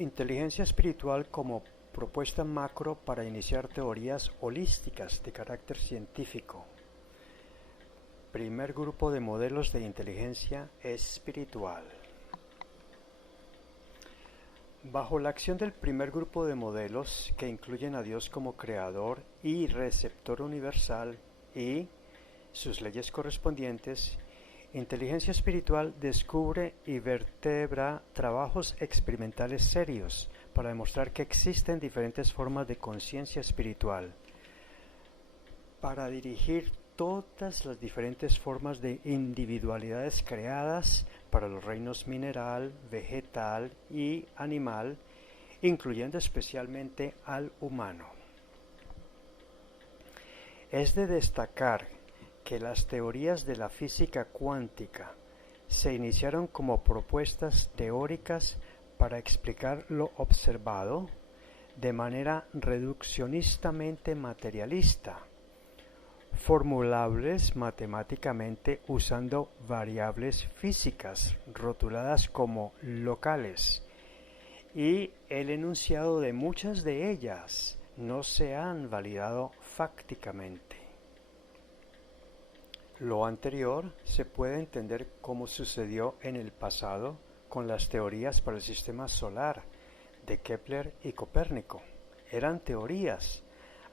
Inteligencia espiritual como propuesta macro para iniciar teorías holísticas de carácter científico. Primer grupo de modelos de inteligencia espiritual. Bajo la acción del primer grupo de modelos, que incluyen a Dios como creador y receptor universal y sus leyes correspondientes, inteligencia espiritual descubre y vertebra trabajos experimentales serios para demostrar que existen diferentes formas de conciencia espiritual, para dirigir todas las diferentes formas de individualidades creadas para los reinos mineral, vegetal y animal, incluyendo especialmente al humano. Es de destacar que las teorías de la física cuántica se iniciaron como propuestas teóricas para explicar lo observado de manera reduccionistamente materialista, formulables matemáticamente usando variables físicas rotuladas como locales, y el enunciado de muchas de ellas no se han validado fácticamente. Lo anterior se puede entender como sucedió en el pasado con las teorías para el sistema solar de Kepler y Copérnico. Eran teorías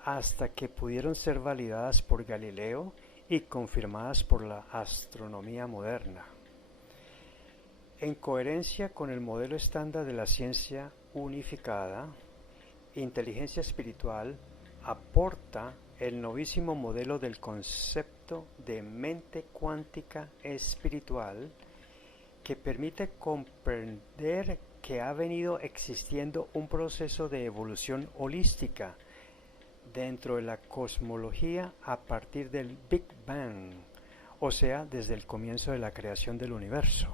hasta que pudieron ser validadas por Galileo y confirmadas por la astronomía moderna. En coherencia con el modelo estándar de la ciencia unificada, inteligencia espiritual aporta el novísimo modelo del concepto de mente cuántica espiritual, que permite comprender que ha venido existiendo un proceso de evolución holística dentro de la cosmología a partir del Big Bang, o sea, desde el comienzo de la creación del universo.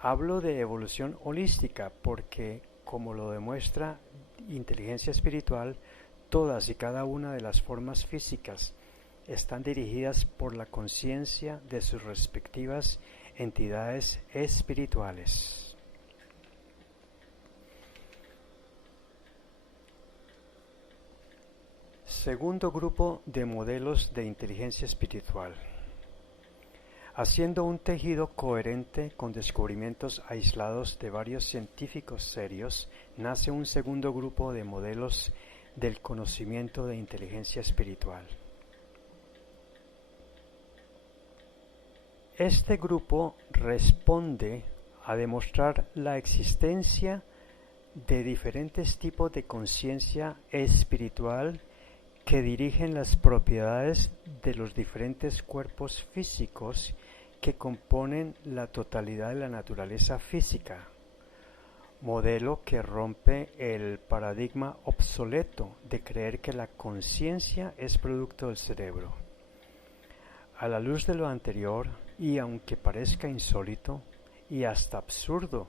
Hablo de evolución holística porque, como lo demuestra inteligencia espiritual, todas y cada una de las formas físicas están dirigidas por la conciencia de sus respectivas entidades espirituales. Segundo grupo de modelos de inteligencia espiritual. Haciendo un tejido coherente con descubrimientos aislados de varios científicos serios, nace un segundo grupo de modelos del conocimiento de inteligencia espiritual. Este grupo responde a demostrar la existencia de diferentes tipos de conciencia espiritual que dirigen las propiedades de los diferentes cuerpos físicos que componen la totalidad de la naturaleza física, modelo que rompe el paradigma obsoleto de creer que la conciencia es producto del cerebro. A la luz de lo anterior, y aunque parezca insólito y hasta absurdo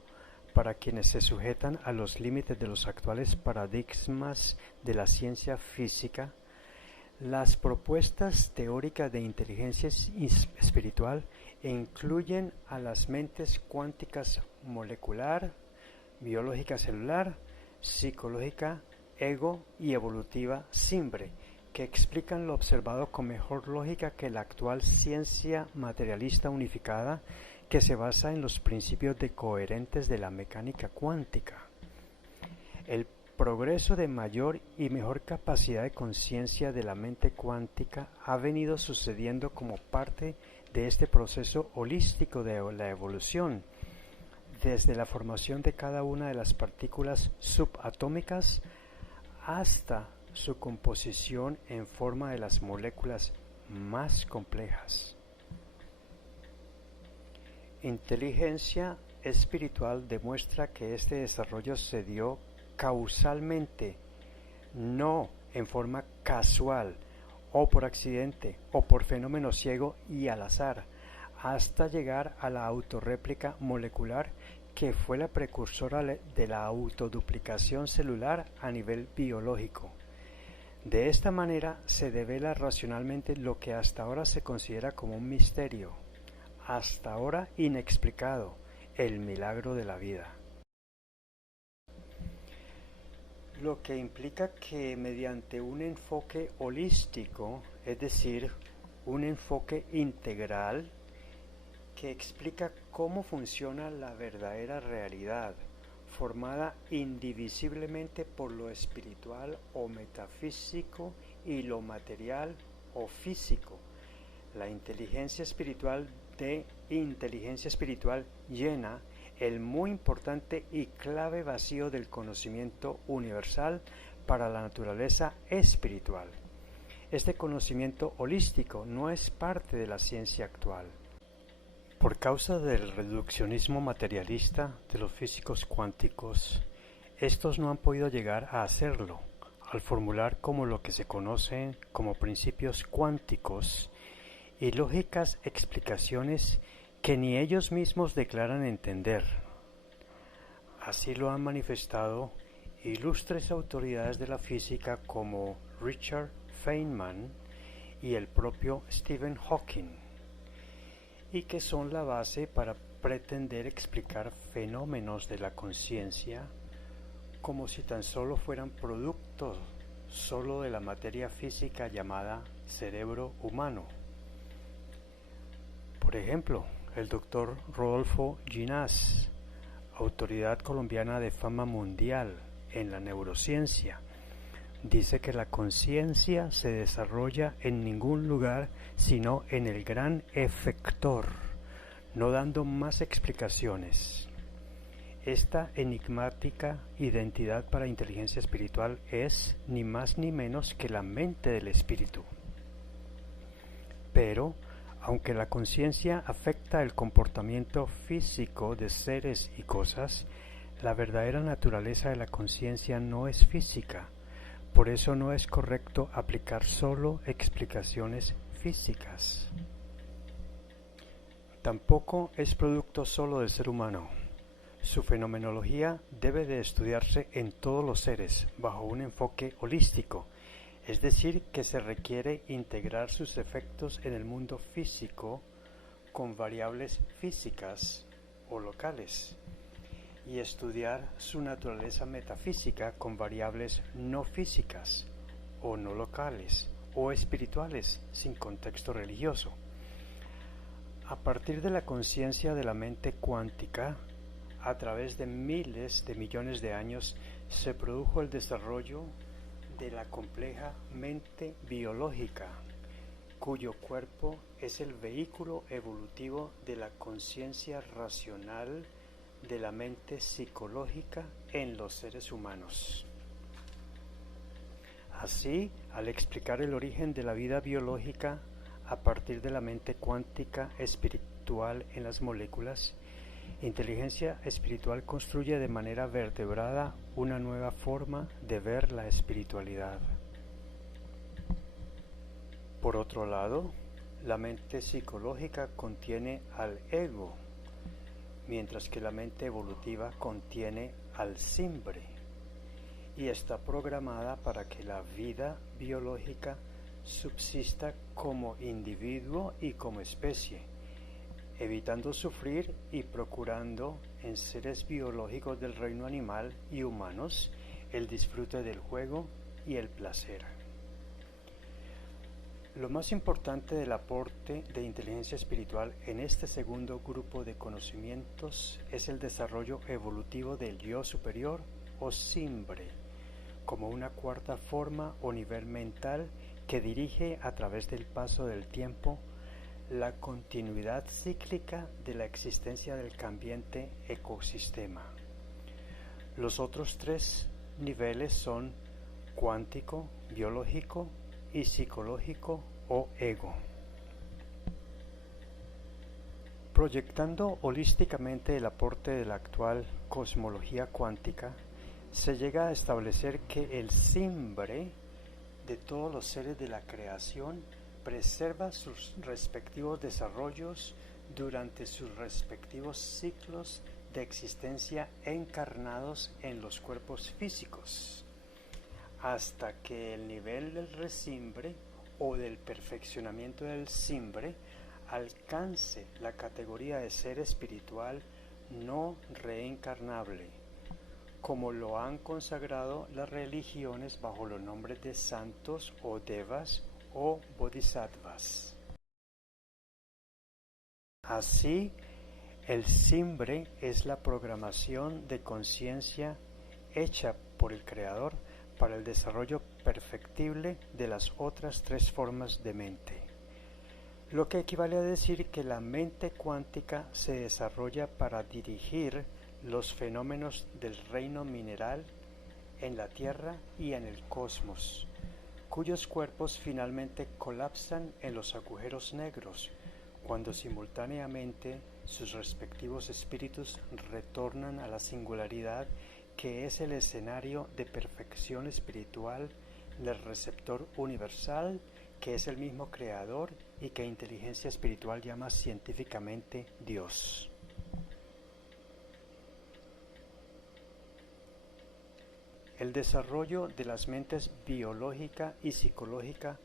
para quienes se sujetan a los límites de los actuales paradigmas de la ciencia física, las propuestas teóricas de inteligencia espiritual incluyen a las mentes cuánticas molecular, biológica celular, psicológica, ego y evolutiva simbre, que explican lo observado con mejor lógica que la actual ciencia materialista unificada, que se basa en los principios coherentes de la mecánica cuántica. El progreso de mayor y mejor capacidad de conciencia de la mente cuántica ha venido sucediendo como parte de este proceso holístico de la evolución, desde la formación de cada una de las partículas subatómicas hasta su composición en forma de las moléculas más complejas. Inteligencia espiritual demuestra que este desarrollo se dio causalmente, no en forma casual o por accidente o por fenómeno ciego y al azar, hasta llegar a la autorréplica molecular, que fue la precursora de la autoduplicación celular a nivel biológico. De esta manera se devela racionalmente lo que hasta ahora se considera como un misterio, hasta ahora inexplicado, el milagro de la vida. lo que implica que mediante un enfoque holístico, es decir, un enfoque integral que explica cómo funciona la verdadera realidad, formada indivisiblemente por lo espiritual o metafísico y lo material o físico. La inteligencia espiritual de inteligencia espiritual llena el muy importante y clave vacío del conocimiento universal para la naturaleza espiritual. Este conocimiento holístico no es parte de la ciencia actual. Por causa del reduccionismo materialista de los físicos cuánticos, estos no han podido llegar a hacerlo, al formular como lo que se conocen como principios cuánticos y lógicas explicaciones que ni ellos mismos declaran entender. Así lo han manifestado ilustres autoridades de la física como Richard Feynman y el propio Stephen Hawking, y que son la base para pretender explicar fenómenos de la conciencia como si tan solo fueran productos solo de la materia física llamada cerebro humano. Por ejemplo, el doctor Rodolfo Ginás, autoridad colombiana de fama mundial en la neurociencia, dice que la conciencia se desarrolla en ningún lugar sino en el gran efector, no dando más explicaciones. Esta enigmática identidad para inteligencia espiritual es ni más ni menos que la mente del espíritu. Pero, aunque la conciencia afecta el comportamiento físico de seres y cosas, la verdadera naturaleza de la conciencia no es física. Por eso no es correcto aplicar solo explicaciones físicas. Tampoco es producto solo del ser humano. Su fenomenología debe de estudiarse en todos los seres bajo un enfoque holístico, es decir, que se requiere integrar sus efectos en el mundo físico con variables físicas o locales, y estudiar su naturaleza metafísica con variables no físicas o no locales o espirituales sin contexto religioso. A partir de la conciencia de la mente cuántica, a través de miles de millones de años, se produjo el desarrollo de la compleja mente biológica, cuyo cuerpo es el vehículo evolutivo de la conciencia racional de la mente psicológica en los seres humanos. Así, al explicar el origen de la vida biológica a partir de la mente cuántica espiritual en las moléculas, inteligencia espiritual construye de manera vertebrada una nueva forma de ver la espiritualidad. Por otro lado, la mente psicológica contiene al ego, mientras que la mente evolutiva contiene al simbre, y está programada para que la vida biológica subsista como individuo y como especie, evitando sufrir y procurando en seres biológicos del reino animal y humanos el disfrute del juego y el placer. Lo más importante del aporte de inteligencia espiritual en este segundo grupo de conocimientos es el desarrollo evolutivo del yo superior o simbre, como una cuarta forma o nivel mental que dirige a través del paso del tiempo la continuidad cíclica de la existencia del cambiante ecosistema. Los otros tres niveles son cuántico, biológico y psicológico o ego. Proyectando holísticamente el aporte de la actual cosmología cuántica, se llega a establecer que el simbre de todos los seres de la creación preserva sus respectivos desarrollos durante sus respectivos ciclos de existencia encarnados en los cuerpos físicos, hasta que el nivel del resimbre o del perfeccionamiento del simbre alcance la categoría de ser espiritual no reencarnable, como lo han consagrado las religiones bajo los nombres de santos o devas o bodhisattvas. Así, el Simbre es la programación de conciencia hecha por el Creador para el desarrollo perfectible de las otras tres formas de mente, lo que equivale a decir que la mente cuántica se desarrolla para dirigir los fenómenos del reino mineral en la Tierra y en el cosmos, cuyos cuerpos finalmente colapsan en los agujeros negros, cuando simultáneamente sus respectivos espíritus retornan a la singularidad que es el escenario de perfección espiritual del receptor universal, que es el mismo creador y que inteligencia espiritual llama científicamente Dios. El desarrollo de las mentes biológica y psicológica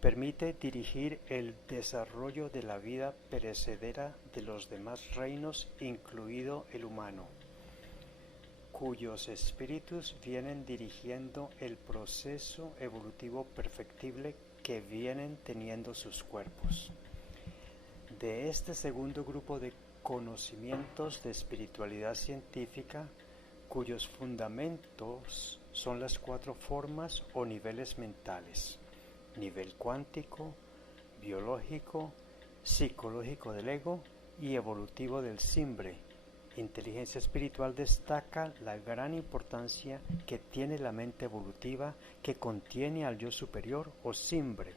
permite dirigir el desarrollo de la vida perecedera de los demás reinos, incluido el humano, cuyos espíritus vienen dirigiendo el proceso evolutivo perfectible que vienen teniendo sus cuerpos. De este segundo grupo de conocimientos de espiritualidad científica, cuyos fundamentos son las cuatro formas o niveles mentales: nivel cuántico, biológico, psicológico del ego y evolutivo del Simbre. Inteligencia espiritual destaca la gran importancia que tiene la mente evolutiva que contiene al yo superior o Simbre,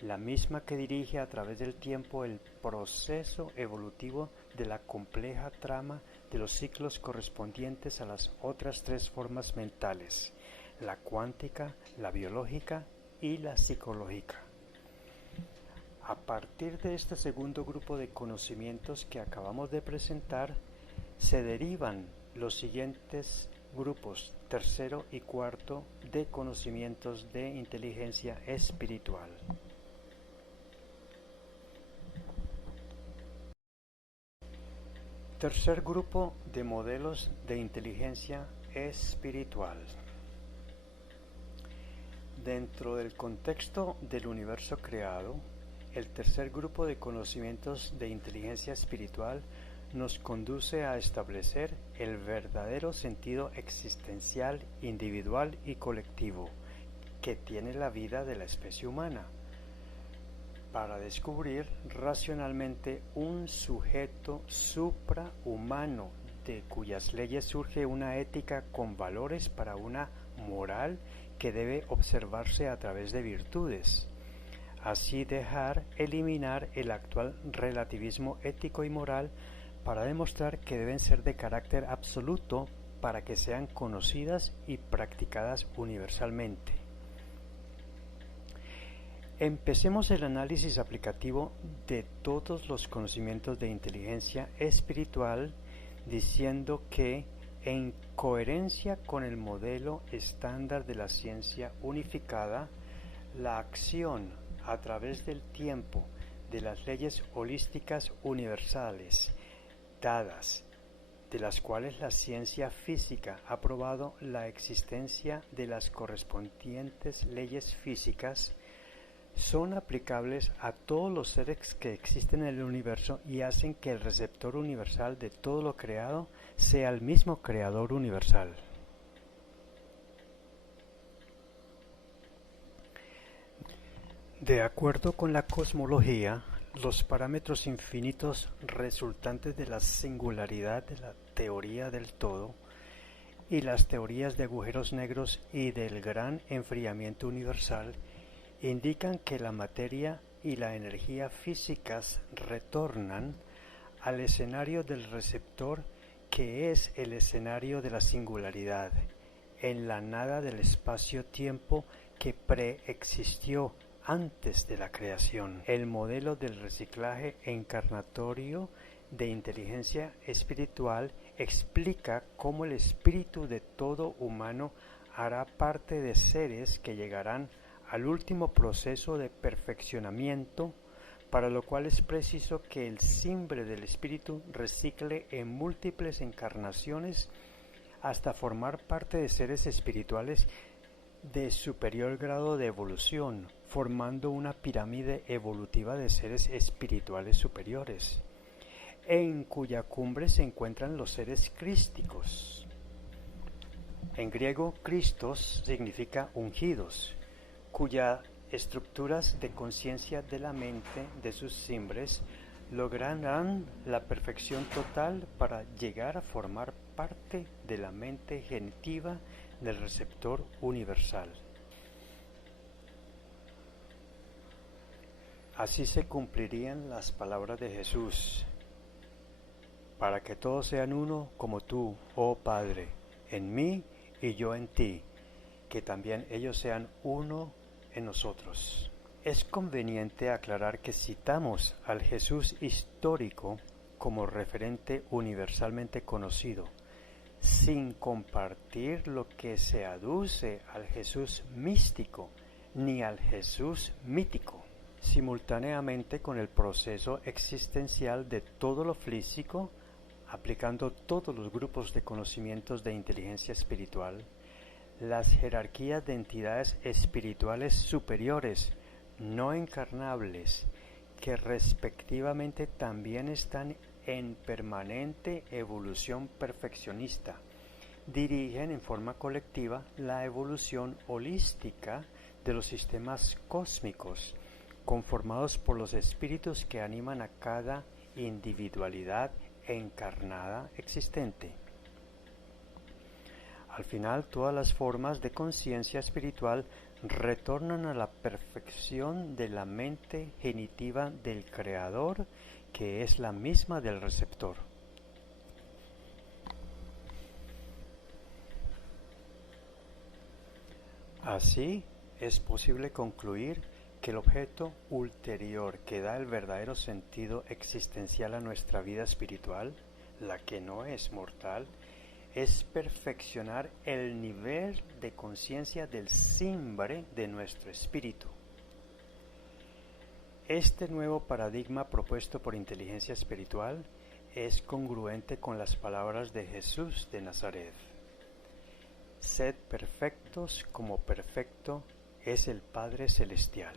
la misma que dirige a través del tiempo el proceso evolutivo de la compleja trama de los ciclos correspondientes a las otras tres formas mentales: la cuántica, la biológica y la psicológica. A partir de este segundo grupo de conocimientos que acabamos de presentar, se derivan los siguientes grupos, tercero y cuarto, de conocimientos de inteligencia espiritual. Tercer grupo de modelos de inteligencia espiritual. Dentro del contexto del universo creado, el tercer grupo de conocimientos de inteligencia espiritual nos conduce a establecer el verdadero sentido existencial, individual y colectivo que tiene la vida de la especie humana, para descubrir racionalmente un sujeto suprahumano de cuyas leyes surge una ética con valores para una moral que debe observarse a través de virtudes. Así eliminar el actual relativismo ético y moral para demostrar que deben ser de carácter absoluto para que sean conocidas y practicadas universalmente. Empecemos el análisis aplicativo de todos los conocimientos de inteligencia espiritual diciendo que, en coherencia con el modelo estándar de la ciencia unificada, la acción a través del tiempo de las leyes holísticas universales dadas, de las cuales la ciencia física ha probado la existencia de las correspondientes leyes físicas, son aplicables a todos los seres que existen en el universo y hacen que el receptor universal de todo lo creado sea el mismo creador universal. De acuerdo con la cosmología, los parámetros infinitos resultantes de la singularidad de la teoría del todo y las teorías de agujeros negros y del gran enfriamiento universal indican que la materia y la energía físicas retornan al escenario del receptor, que es el escenario de la singularidad, en la nada del espacio-tiempo que preexistió antes de la creación. El modelo del reciclaje encarnatorio de inteligencia espiritual explica cómo el espíritu de todo humano hará parte de seres que llegarán al último proceso de perfeccionamiento, para lo cual es preciso que el Simbre del espíritu recicle en múltiples encarnaciones hasta formar parte de seres espirituales de superior grado de evolución, formando una pirámide evolutiva de seres espirituales superiores, en cuya cumbre se encuentran los seres crísticos. En griego, Christos significa ungidos, cuyas estructuras de conciencia de la mente de sus cimbres lograrán la perfección total para llegar a formar parte de la mente genitiva del receptor universal. Así se cumplirían las palabras de Jesús: para que todos sean uno como tú, oh Padre, en mí y yo en ti, que también ellos sean uno en nosotros. Es conveniente aclarar que citamos al Jesús histórico como referente universalmente conocido, sin compartir lo que se aduce al Jesús místico ni al Jesús mítico, simultáneamente con el proceso existencial de todo lo físico, aplicando todos los grupos de conocimientos de inteligencia espiritual, las jerarquías de entidades espirituales superiores, no encarnables, que respectivamente también están en permanente evolución perfeccionista, dirigen en forma colectiva la evolución holística de los sistemas cósmicos, conformados por los espíritus que animan a cada individualidad encarnada existente. Al final, todas las formas de conciencia espiritual retornan a la perfección de la mente genitiva del Creador, que es la misma del receptor. Así, es posible concluir que el objeto ulterior que da el verdadero sentido existencial a nuestra vida espiritual, la que no es mortal, es perfeccionar el nivel de conciencia del cimbre de nuestro espíritu. Este nuevo paradigma propuesto por inteligencia espiritual es congruente con las palabras de Jesús de Nazaret: sed perfectos como perfecto es el Padre Celestial.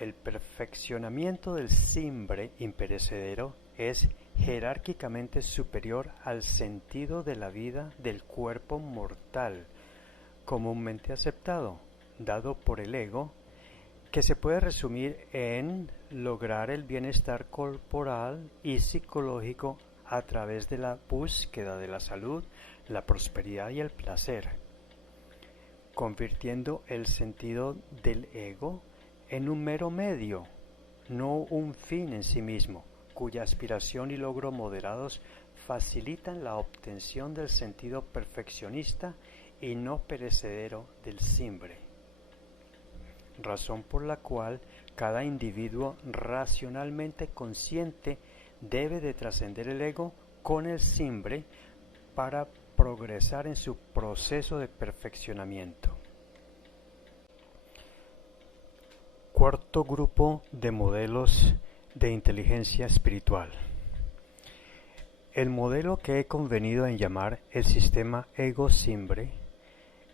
El perfeccionamiento del cimbre imperecedero es jerárquicamente superior al sentido de la vida del cuerpo mortal, comúnmente aceptado, dado por el ego, que se puede resumir en lograr el bienestar corporal y psicológico a través de la búsqueda de la salud, la prosperidad y el placer, convirtiendo el sentido del ego en un mero medio, no un fin en sí mismo, cuya aspiración y logro moderados facilitan la obtención del sentido perfeccionista y no perecedero del cimbre, razón por la cual cada individuo racionalmente consciente debe de trascender el ego con el cimbre para progresar en su proceso de perfeccionamiento. Cuarto grupo de modelos de inteligencia espiritual. El modelo que he convenido en llamar el sistema ego-cimbre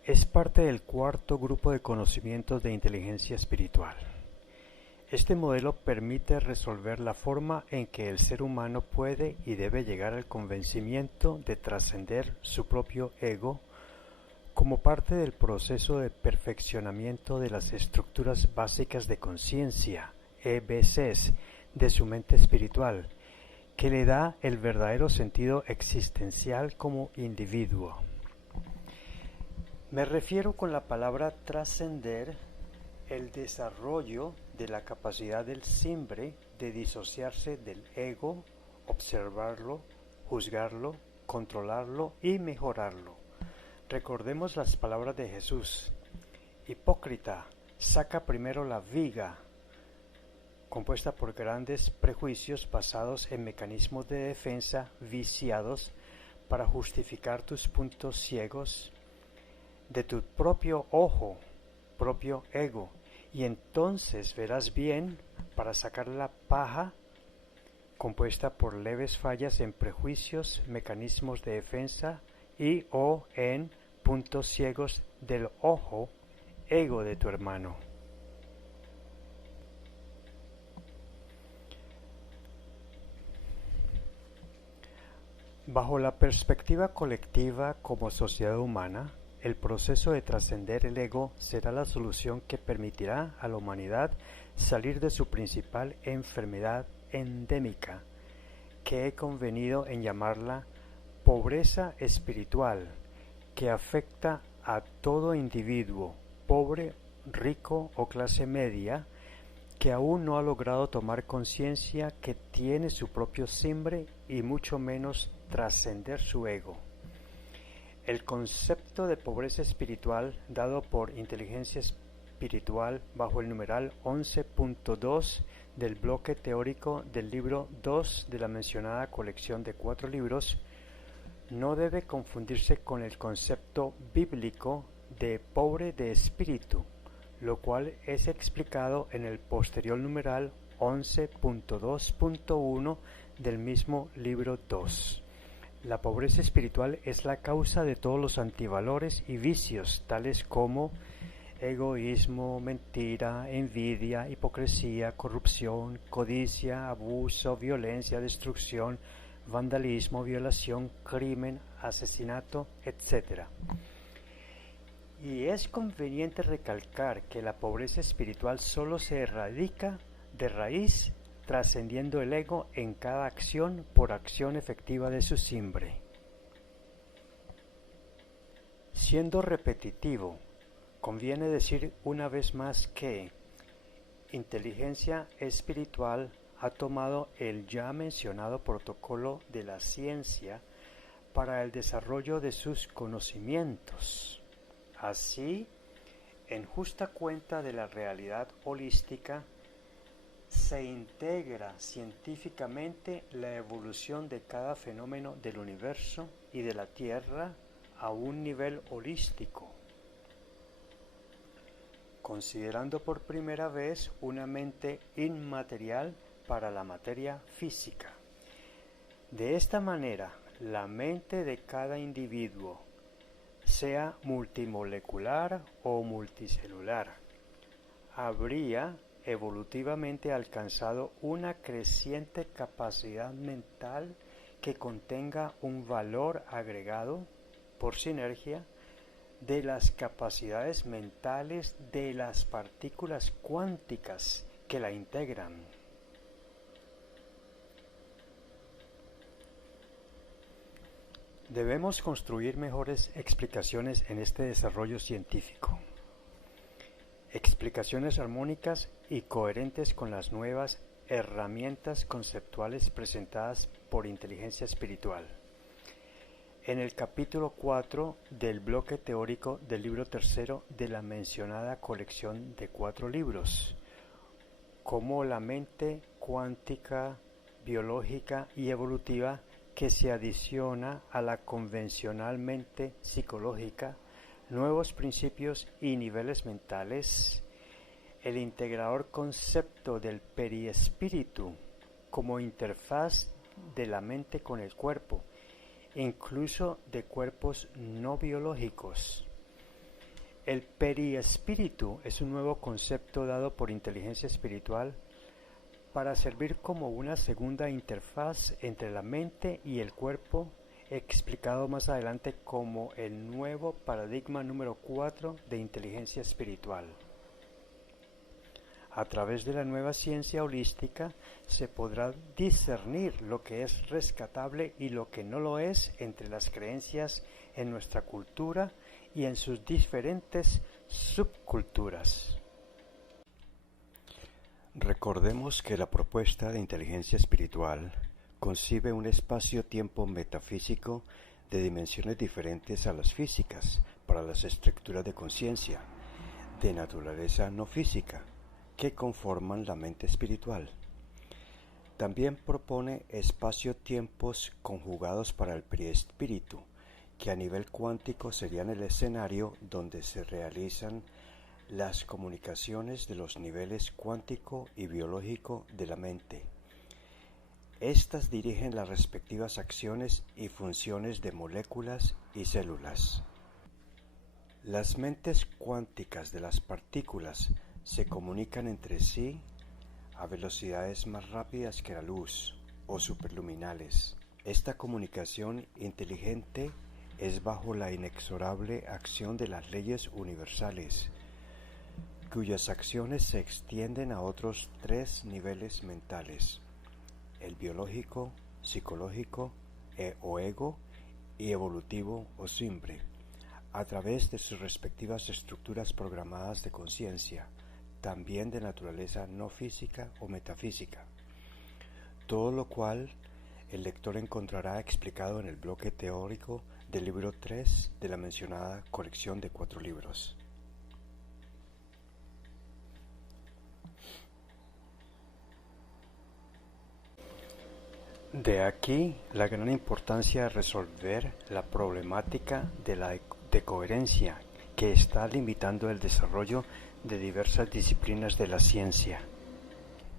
es parte del cuarto grupo de conocimientos de inteligencia espiritual. Este modelo permite resolver la forma en que el ser humano puede y debe llegar al convencimiento de trascender su propio ego como parte del proceso de perfeccionamiento de las estructuras básicas de conciencia, EBCs, de su mente espiritual, que le da el verdadero sentido existencial como individuo. Me refiero con la palabra trascender el desarrollo de la capacidad del cimbre de disociarse del ego, observarlo, juzgarlo, controlarlo y mejorarlo. Recordemos las palabras de Jesús: hipócrita, saca primero la viga, compuesta por grandes prejuicios basados en mecanismos de defensa viciados para justificar tus puntos ciegos de tu propio ojo, propio ego, y entonces verás bien para sacar la paja compuesta por leves fallas en prejuicios, mecanismos de defensa y o en puntos ciegos del ojo, ego de tu hermano. Bajo la perspectiva colectiva como sociedad humana, el proceso de trascender el ego será la solución que permitirá a la humanidad salir de su principal enfermedad endémica, que he convenido en llamarla pobreza espiritual, que afecta a todo individuo, pobre, rico o clase media, que aún no ha logrado tomar conciencia que tiene su propio simbre y mucho menos trascender su ego. El concepto de pobreza espiritual dado por Inteligencia Espiritual bajo el numeral 11.2 del bloque teórico del libro 2 de la mencionada colección de 4 libros no debe confundirse con el concepto bíblico de pobre de espíritu, lo cual es explicado en el posterior numeral 11.2.1 del mismo libro 2. La pobreza espiritual es la causa de todos los antivalores y vicios, tales como egoísmo, mentira, envidia, hipocresía, corrupción, codicia, abuso, violencia, destrucción, vandalismo, violación, crimen, asesinato, etc. Y es conveniente recalcar que la pobreza espiritual solo se erradica de raíz trascendiendo el ego en cada acción por acción efectiva de su simbre. Siendo repetitivo, conviene decir una vez más que Inteligencia Espiritual ha tomado el ya mencionado protocolo de la ciencia para el desarrollo de sus conocimientos. Así, en justa cuenta de la realidad holística, se integra científicamente la evolución de cada fenómeno del universo y de la Tierra a un nivel holístico, considerando por primera vez una mente inmaterial para la materia física. De esta manera, la mente de cada individuo, sea multimolecular o multicelular, habría evolutivamente alcanzado una creciente capacidad mental que contenga un valor agregado por sinergia de las capacidades mentales de las partículas cuánticas que la integran. Debemos construir mejores explicaciones en este desarrollo científico. Explicaciones armónicas y coherentes con las nuevas herramientas conceptuales presentadas por Inteligencia Espiritual. En el capítulo 4 del bloque teórico del libro 3 de la mencionada colección de 4 libros, como la mente cuántica, biológica y evolutiva que se adiciona a la convencionalmente psicológica, nuevos principios y niveles mentales, el integrador concepto del periespíritu como interfaz de la mente con el cuerpo, incluso de cuerpos no biológicos. El periespíritu es un nuevo concepto dado por Inteligencia Espiritual para servir como una segunda interfaz entre la mente y el cuerpo, explicado más adelante como el nuevo paradigma número 4 de Inteligencia Espiritual. A través de la nueva ciencia holística se podrá discernir lo que es rescatable y lo que no lo es entre las creencias en nuestra cultura y en sus diferentes subculturas. Recordemos que la propuesta de Inteligencia Espiritual concibe un espacio-tiempo metafísico de dimensiones diferentes a las físicas para las estructuras de conciencia, de naturaleza no física, que conforman la mente espiritual. También propone espacio-tiempos conjugados para el periespíritu, que a nivel cuántico serían el escenario donde se realizan las comunicaciones de los niveles cuántico y biológico de la mente. Estas dirigen las respectivas acciones y funciones de moléculas y células. Las mentes cuánticas de las partículas se comunican entre sí a velocidades más rápidas que la luz o superluminales. Esta comunicación inteligente es bajo la inexorable acción de las leyes universales, cuyas acciones se extienden a otros 3 niveles mentales: el biológico, psicológico o ego, y evolutivo o simple, a través de sus respectivas estructuras programadas de conciencia, también de naturaleza no física o metafísica. Todo lo cual el lector encontrará explicado en el bloque teórico del libro 3 de la mencionada colección de 4 libros. De aquí la gran importancia de resolver la problemática de la decoherencia que está limitando el desarrollo de diversas disciplinas de la ciencia.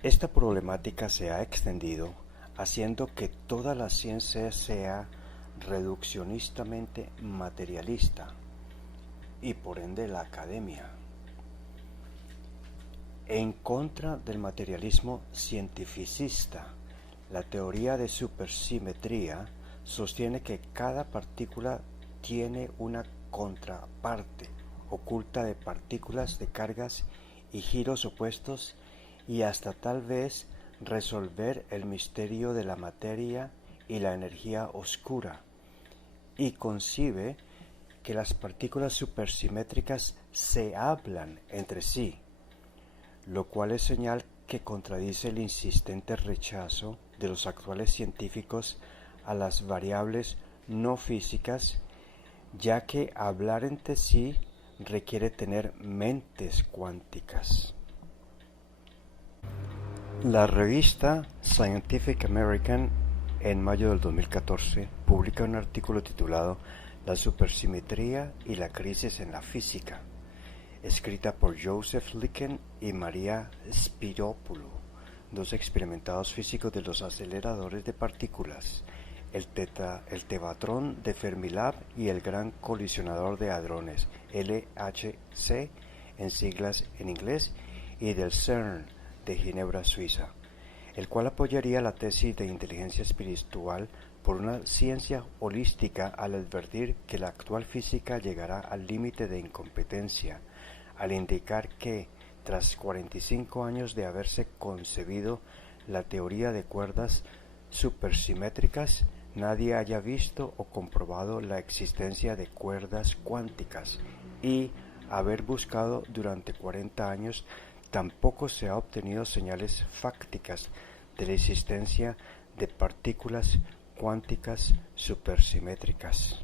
Esta problemática se ha extendido haciendo que toda la ciencia sea reduccionistamente materialista y por ende la academia, en contra del materialismo cientificista. La teoría de supersimetría sostiene que cada partícula tiene una contraparte oculta de partículas de cargas y giros opuestos, y hasta tal vez resolver el misterio de la materia y la energía oscura, y concibe que las partículas supersimétricas se hablan entre sí, lo cual es señal que contradice el insistente rechazo de los actuales científicos a las variables no físicas, ya que hablar entre sí requiere tener mentes cuánticas. La revista Scientific American en mayo del 2014 publica un artículo titulado La supersimetría y la crisis en la física, escrita por Joseph Licken y Maria Spiropoulou, 2 experimentados físicos de los aceleradores de partículas, el Tevatron de Fermilab y el Gran Colisionador de Hadrones, LHC en siglas en inglés, y del CERN de Ginebra, Suiza, el cual apoyaría la tesis de inteligencia espiritual por una ciencia holística, al advertir que la actual física llegará al límite de incompetencia, al indicar que, tras 45 años de haberse concebido la teoría de cuerdas supersimétricas, nadie haya visto o comprobado la existencia de cuerdas cuánticas, y haber buscado durante 40 años tampoco se ha obtenido señales fácticas de la existencia de partículas cuánticas supersimétricas.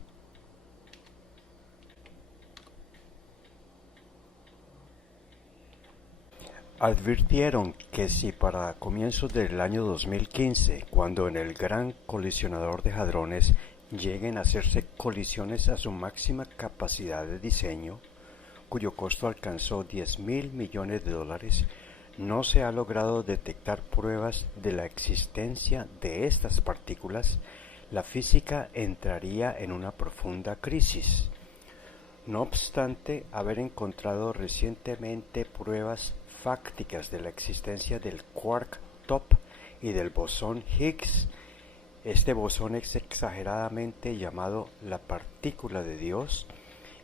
Advirtieron que si para comienzos del año 2015, cuando en el Gran Colisionador de Hadrones lleguen a hacerse colisiones a su máxima capacidad de diseño, cuyo costo alcanzó $10.000 millones, no se ha logrado detectar pruebas de la existencia de estas partículas, la física entraría en una profunda crisis. No obstante haber encontrado recientemente pruebas fácticas de la existencia del quark top y del bosón Higgs, este bosón es exageradamente llamado la partícula de Dios,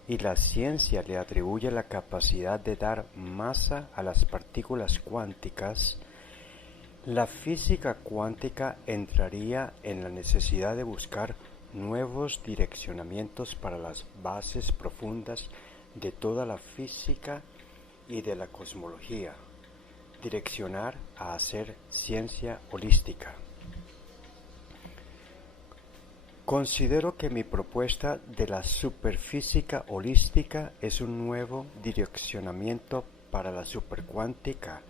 y la ciencia le atribuye la capacidad de dar masa a las partículas cuánticas. La física cuántica entraría en la necesidad de buscar nuevos direccionamientos para las bases profundas de toda la física y de la cosmología, direccionar a hacer ciencia holística. Considero que mi propuesta de la superfísica holística es un nuevo direccionamiento para la supercuántica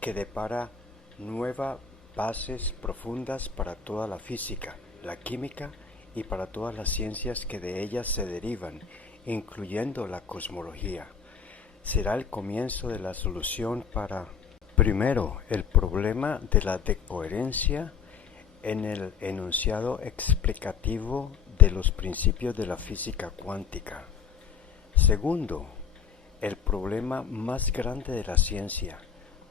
que depara nuevas bases profundas para toda la física, la química y para todas las ciencias que de ellas se derivan, incluyendo la cosmología. Será el comienzo de la solución para, primero, el problema de la decoherencia en el enunciado explicativo de los principios de la física cuántica. Segundo, el problema más grande de la ciencia,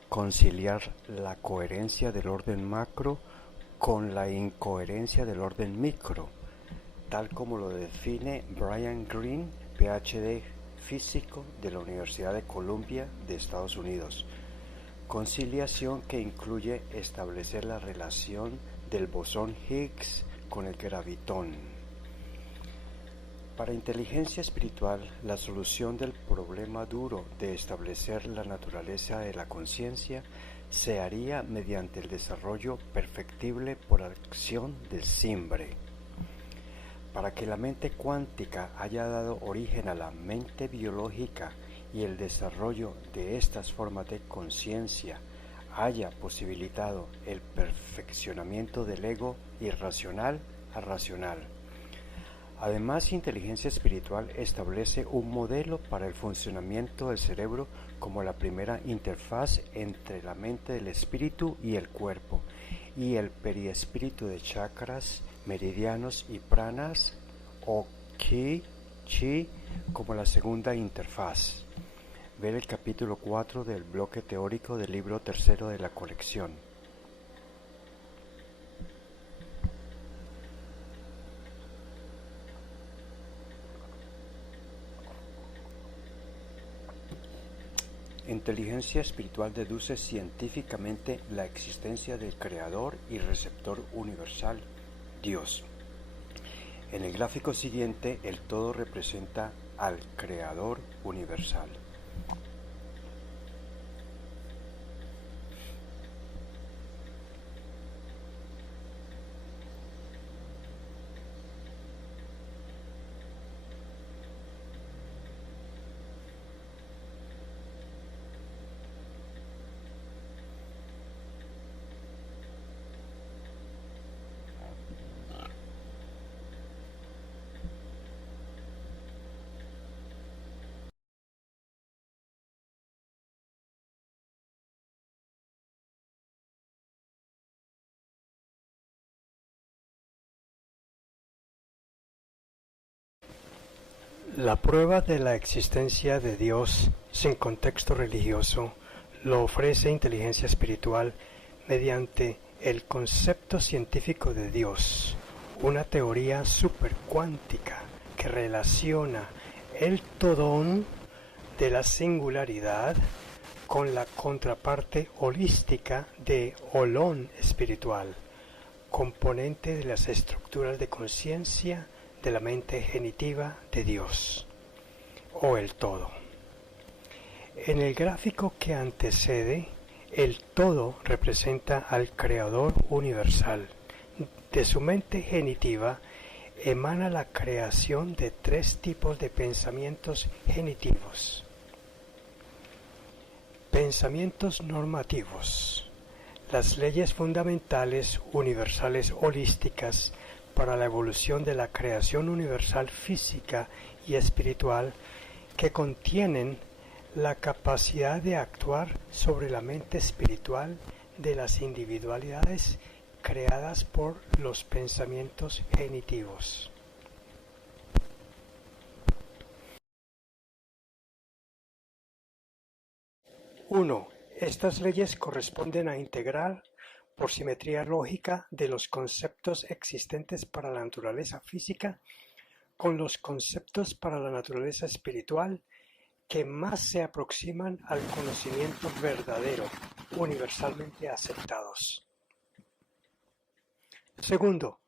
conciliar la coherencia del orden macro con la incoherencia del orden micro, tal como lo define Brian Greene, PhD físico de la Universidad de Columbia de Estados Unidos. Conciliación que incluye establecer la relación del bosón Higgs con el gravitón. Para inteligencia espiritual, la solución del problema duro de establecer la naturaleza de la conciencia se haría mediante el desarrollo perfectible por acción del simbre. Para que la mente cuántica haya dado origen a la mente biológica y el desarrollo de estas formas de conciencia haya posibilitado el perfeccionamiento del ego irracional a racional. Además, inteligencia espiritual establece un modelo para el funcionamiento del cerebro como la primera interfaz entre la mente del espíritu y el cuerpo, y el periespíritu de chakras, meridianos y pranas, o ki, chi, como la segunda interfaz. Ver el capítulo 4 del bloque teórico del libro tercero de la colección. Inteligencia espiritual deduce científicamente la existencia del creador y receptor universal, Dios. En el gráfico siguiente, el todo representa al creador universal. La prueba de la existencia de Dios sin contexto religioso lo ofrece inteligencia espiritual mediante el concepto científico de Dios, una teoría supercuántica que relaciona el todón de la singularidad con la contraparte holística de holón espiritual, componente de las estructuras de conciencia de la mente genitiva de Dios, o el todo. En el gráfico que antecede, el todo representa al Creador universal. De su mente genitiva emana la creación de tres tipos de pensamientos genitivos. Pensamientos normativos. Las leyes fundamentales universales holísticas para la evolución de la creación universal física y espiritual que contienen la capacidad de actuar sobre la mente espiritual de las individualidades creadas por los pensamientos genitivos. Uno, estas leyes corresponden a integrar por simetría lógica de los conceptos existentes para la naturaleza física con los conceptos para la naturaleza espiritual que más se aproximan al conocimiento verdadero, universalmente aceptados. Segundo,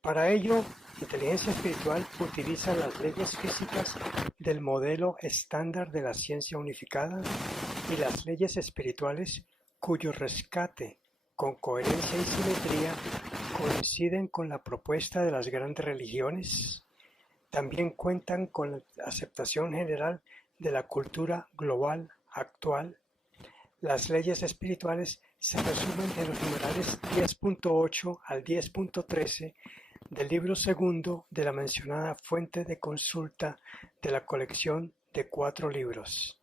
para ello, inteligencia espiritual utiliza las leyes físicas del modelo estándar de la ciencia unificada y las leyes espirituales cuyo rescate con coherencia y simetría coinciden con la propuesta de las grandes religiones. También cuentan con la aceptación general de la cultura global actual. Las leyes espirituales se resumen en los numerales 10.8 al 10.13 del libro segundo de la mencionada fuente de consulta de la colección de 4 libros.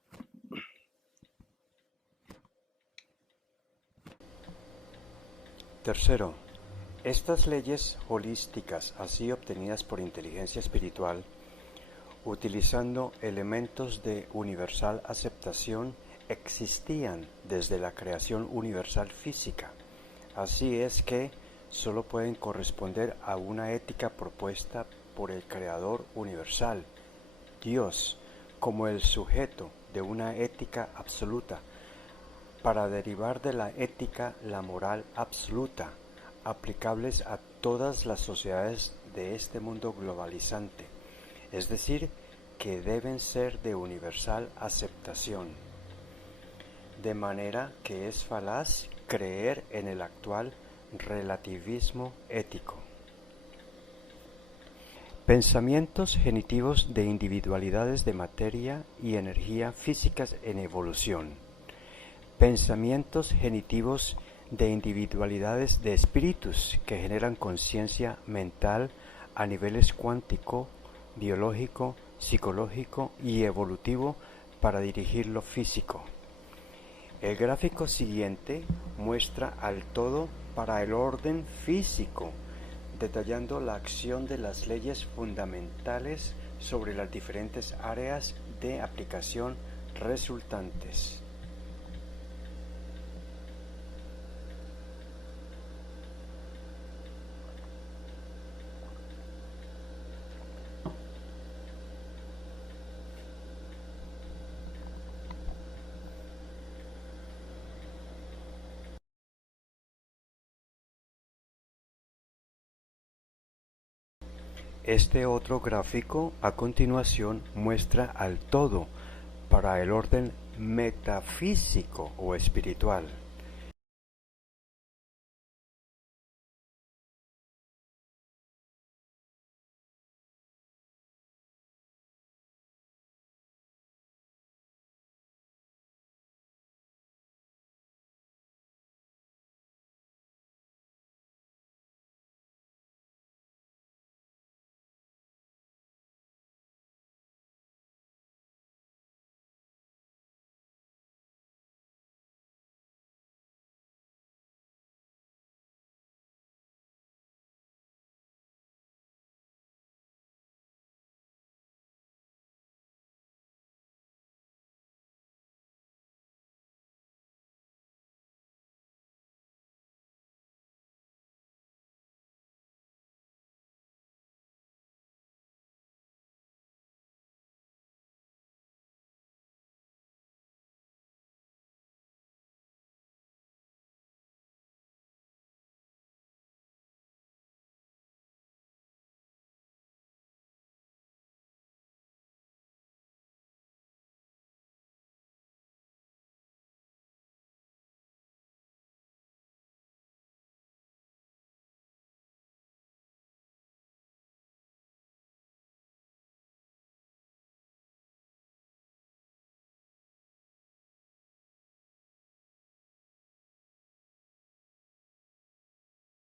Tercero, Estas leyes holísticas, así obtenidas por inteligencia espiritual, utilizando elementos de universal aceptación, existían desde la creación universal física. Así es que sólo pueden corresponder a una ética propuesta por el Creador universal, Dios, como el sujeto de una ética absoluta, para derivar de la ética la moral absoluta, aplicables a todas las sociedades de este mundo globalizante, es decir, que deben ser de universal aceptación. De manera que es falaz creer en el actual relativismo ético. Pensamientos genitivos de individualidades de materia y energía físicas en evolución. Pensamientos genitivos de individualidades de espíritus que generan conciencia mental a niveles cuántico, biológico, psicológico y evolutivo para dirigir lo físico. El gráfico siguiente muestra al todo para el orden físico, detallando la acción de las leyes fundamentales sobre las diferentes áreas de aplicación resultantes. Este otro gráfico a continuación muestra al todo para el orden metafísico o espiritual.